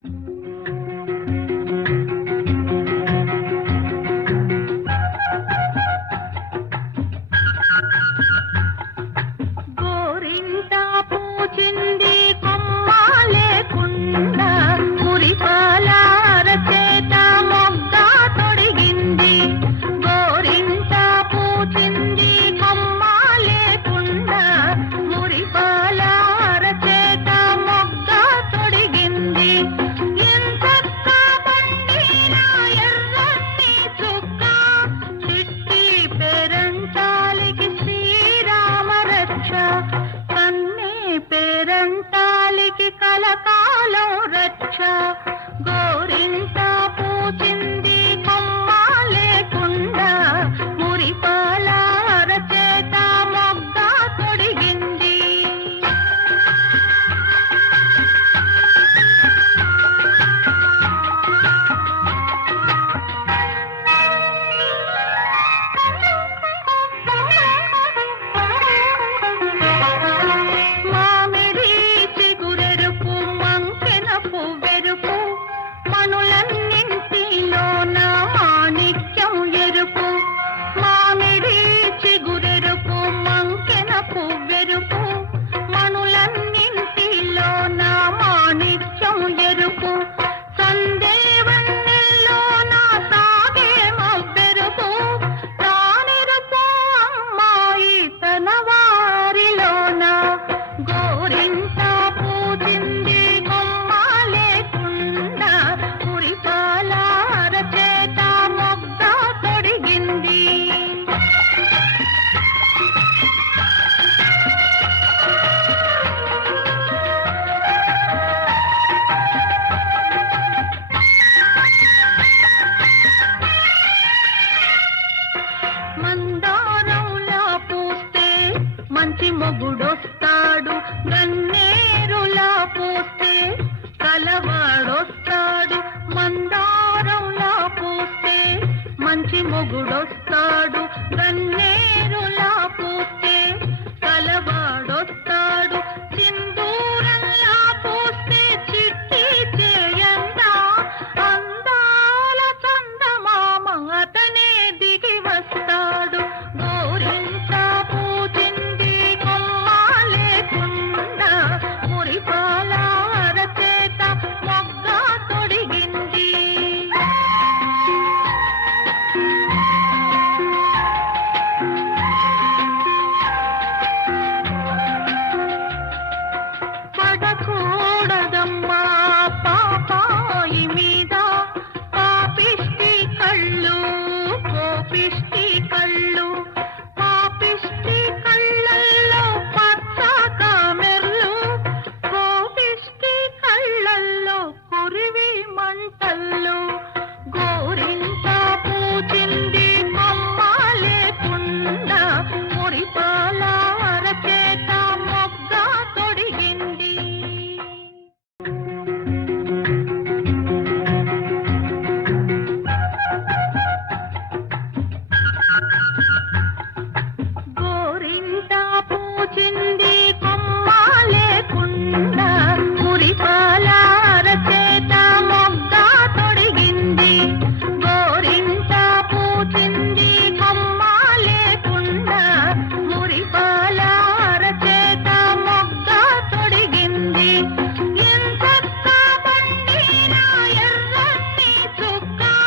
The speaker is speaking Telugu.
గోరింటా పూచింది కొమ్మ లేకుండా మురిపాల అరచేత మొగ్గ తొడిగింది. గోరింటా పూచింది కొమ్మ లేకుండా మురిపాల అరచేత మొగ్గ తొడిగింది. ఎంతక్క పండిన ఎర్రని చుక్క చిట్టి పేరంటాలికి శ్రీరామ రక్ష. కన్నే పేరంటాలికి కలకాలం రక్ష. గోరింటా పూచింది కొమ్మ లేకుండా మురిపాల అరచేత మొగ్గ తొడిగింది. మామిడి చిగురెరుపు మంకెన పువ్వెరుపు మనులన్నింటిలోన మాణిక్యం ఎరుపు. మామిడి చిగురెరుపు మంకెన పువ్వెరుపు మనులన్నింటిలోన మాణిక్యం ఎరుపు. సందేవన్నెల్లోన సాగే మబ్బెరుపు తానెరుపు అమ్మాయి తన వారిలోన. గోరింటా పూజింది కొమ్మ లేకుండా మురిపాల అరచేత మొగ్గ తొడిగింది. మందారంలా పూస్తే మంచి మొగుడొస్తాడు. గన్నేరులా పూస్తే కలవాడొస్తాడు. మందారంలా పూస్తే మంచి మొగుడొస్తాడు.